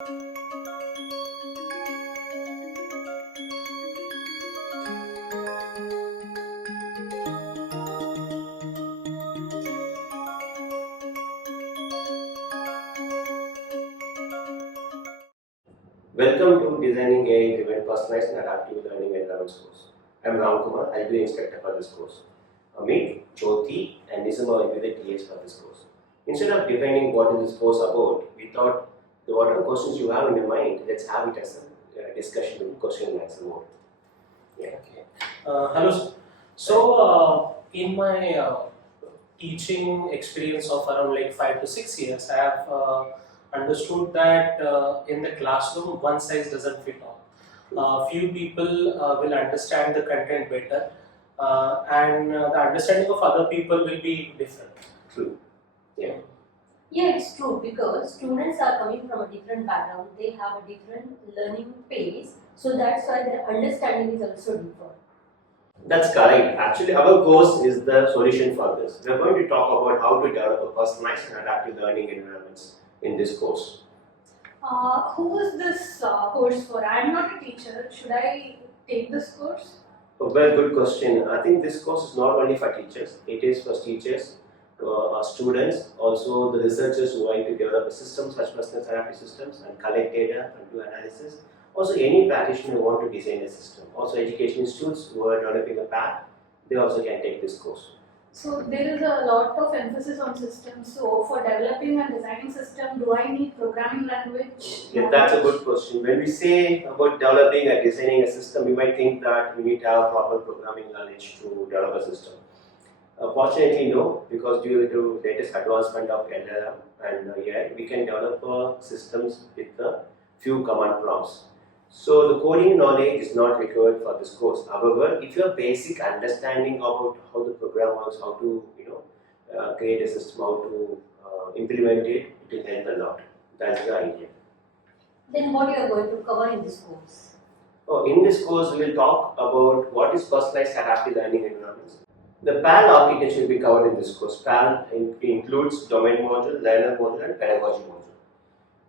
Welcome to Designing AI-driven Personalized and Adaptive Learning Environments course. I am Ramkumar. I will be the instructor for this course. Amit, Jyoti and Nizama will be the TAs for this course. Instead of defining what is this course about, we thought the whatever questions you have in your mind, let's have it as a discussion with question and answer mode. Yeah. Okay. Hello. So, in my teaching experience of around like 5 to 6 years, I have understood that in the classroom, one size doesn't fit all. Few people will understand the content better, and the understanding of other people will be different. True. Yeah. Yeah, it's true because students are coming from a different background. They have a different learning pace, so that's why their understanding is also different. That's correct. Actually, our course is the solution for this. We are going to talk about how to develop a personalized and adaptive learning environments in this course. Who is this course for? I'm not a teacher. Should I take this course? Well, good question. I think this course is not only for teachers, it is for teachers, students, also the researchers who want to develop systems such personal therapy systems and collect data and do analysis. Also, any practitioner who want to design a system. Also, education institutes who are developing a path, they also can take this course. So there is a lot of emphasis on systems. So for developing and designing system, do I need programming language? Yeah, that's a good question. When we say about developing and designing a system, we might think that we need to have proper programming knowledge to develop a system. Fortunately, no, because due to latest advancement of LLM and AI, we can develop systems with a few command prompts. So the coding knowledge is not required for this course. However, if you have basic understanding about how the program works, how to create a system, how to implement it, it will help a lot. That's the idea. Then what you are going to cover in this course? Oh, in this course, we will talk about what is personalized adaptive learning environments. The PAL architecture will be covered in this course. PAL includes domain module, learner module, and pedagogy module.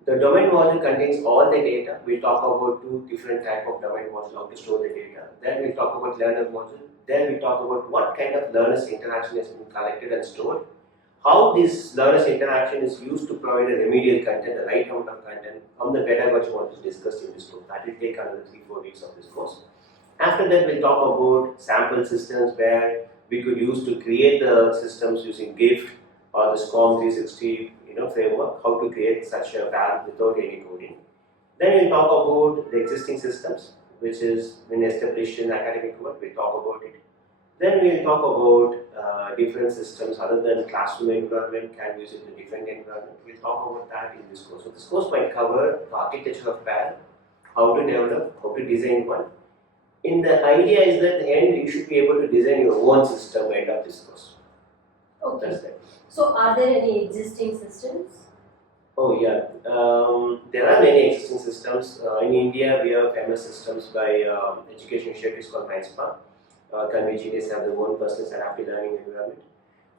The domain module contains all the data. We'll talk about two different types of domain modules, how to store the data. Then we'll talk about learner module. Then we'll talk about what kind of learners interaction has been collected and stored. How this learners interaction is used to provide a remedial content, the right amount of content from the pedagogy module discussed in this course. That will take another 3-4 weeks of this course. After that, we'll talk about sample systems where we could use to create the systems using GIFT or the SCORM 360 framework, how to create such a PAL without any coding. Then we'll talk about the existing systems, which is been established in academic work. We'll talk about it. Then we'll talk about different systems other than classroom environment, can use it in different environment. We'll talk about that in this course. So this course might cover the architecture of PAL, how to develop, how to design one. In the idea is that at the end you should be able to design your own system by end of this course. Okay. That's that. So are there any existing systems? Oh yeah, there are many existing systems. In India, we have famous systems by education initiatives called MindSpa. Conventions have their own personal adaptive learning environment.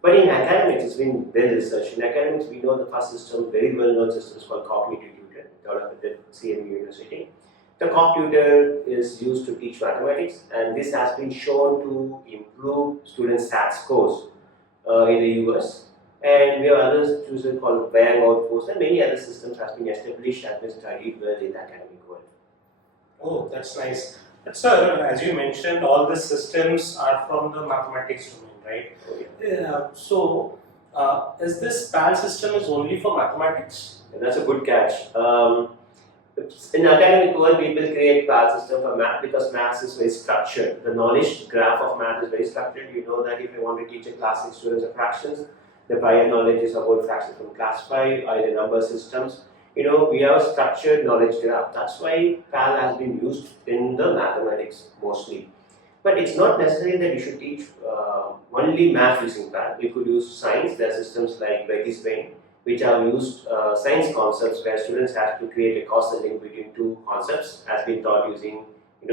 But in academics, it's been well researched. In academics, we know the first system, very well known system is called Cognitive Tutor, developed at CMU University. The Cog Tutor is used to teach mathematics, and this has been shown to improve students' SAT scores in the US. And we have other choosers called Bang Outpost, and many other systems have been established and been studied well in the academic world. Oh, that's nice. But sir, as you mentioned, all these systems are from the mathematics domain, right? Oh, yeah. So, is this PAL system is only for mathematics? And that's a good catch. In academic world, people create PAL system for math because math is very structured. The knowledge graph of math is very structured. You know that if you want to teach a class 6 students of fractions, the prior knowledge is about fractions from class 5, either number systems. We have a structured knowledge graph. That's why PAL has been used in the mathematics mostly. But it's not necessary that you should teach only math using PAL. You could use science. There are systems like Betty's Brain, which have used science concepts where students have to create a causal link between two concepts, has been taught using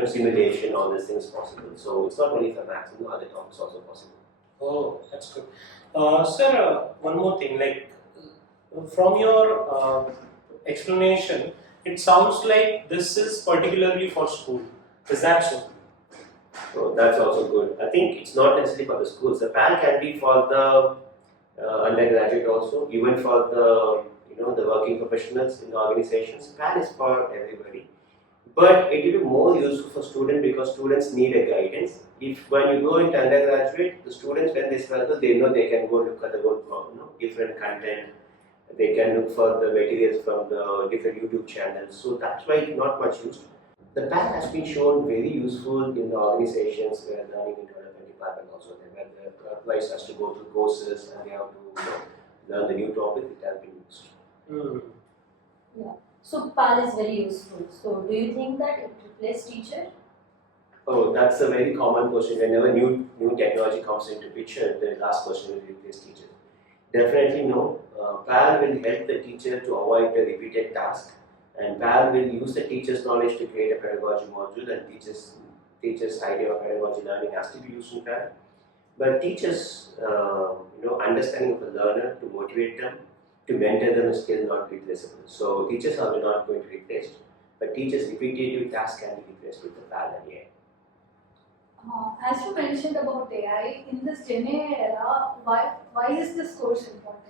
simulation, all these things possible. So it's not only for maths, other topics also possible. Oh, that's good. Sir, one more thing, like from your explanation, it sounds like this is particularly for school. Is that so? So that's also good. I think it's not necessarily for the schools. The PAL can be for the undergraduate also, even for the the working professionals in the organizations. PAL is for everybody. But it will be more useful for students because students need a guidance. If when you go into undergraduate, the students when they struggle, they know they can go look at the different content. They can look for the materials from the different YouTube channels. So that's why it's not much used. The PAC has been shown very useful in the organizations where learning and development department also where the employees has to go through courses and they have to learn the new topic. It has been used. Hmm. Yeah. So PAL is very useful. So do you think that it replaces teacher? Oh, that's a very common question. Whenever new technology comes into picture, the last question will replace teacher. Definitely no. PAL will help the teacher to avoid the repeated task, and PAL will use the teacher's knowledge to create a pedagogy module, and teachers' idea of pedagogy learning has to be used in PAL. But teachers, understanding of the learner to motivate them, to mentor them is still not replaceable. So teachers are not going to be replaced, but teachers' repetitive tasks can be replaced with the PAL and AI. As you mentioned about AI, in this Gen AI era, why is this course important?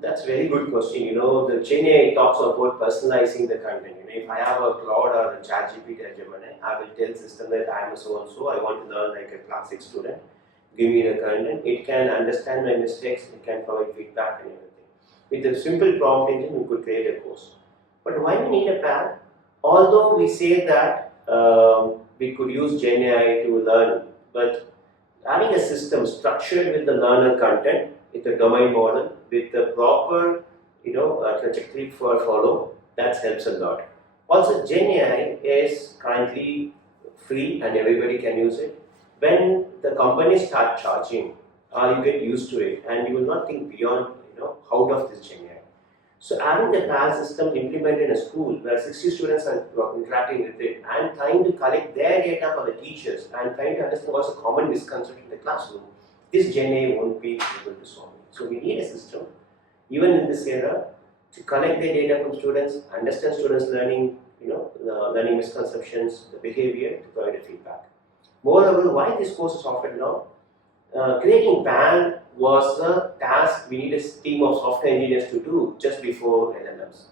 That's a very good question. The Gen AI talks about personalizing the content. If I have a Cloud or a ChatGPT or Gemini, I will tell system that I am so and so. I want to learn like a class 6 student. Give me the content. It can understand my mistakes. It can provide feedback and everything. With a simple prompt engine, we could create a course. But why we need a PAL? Although we say that we could use Gen AI to learn, but having a system structured with the learner content, with a domain model, with the proper trajectory for follow, that helps a lot. Also, Gen AI is currently free and everybody can use it. When the companies start charging, you get used to it and you will not think beyond out of this Gen AI. So having the PAL system implemented in a school where 60 students are interacting with it and trying to collect their data for the teachers and trying to understand what's a common misconception in the classroom, this Gen A won't be able to solve it. So we need a system, even in this era, to collect the data from students, understand students' learning, learning misconceptions, the behavior, to provide a feedback. Moreover, why this course is offered now? Creating PAL was a task we need a team of software engineers to do just before LLMs.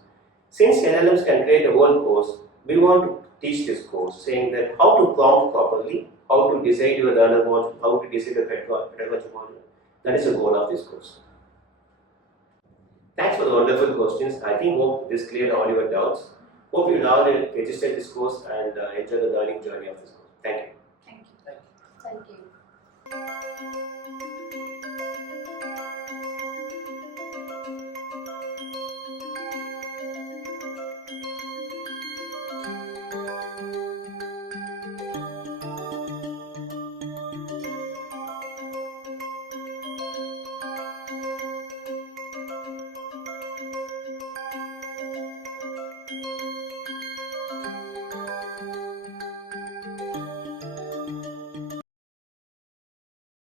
Since LLMs can create a whole course, we want to teach this course, saying that how to prompt properly, how to decide your learner module, how to decide your pedagogy module. That is the goal of this course. Thanks for the wonderful questions. I hope this cleared all your doubts. Hope you now register this course and enjoy the learning journey of this course. Thank you. Thank you. Thank you. Thank you.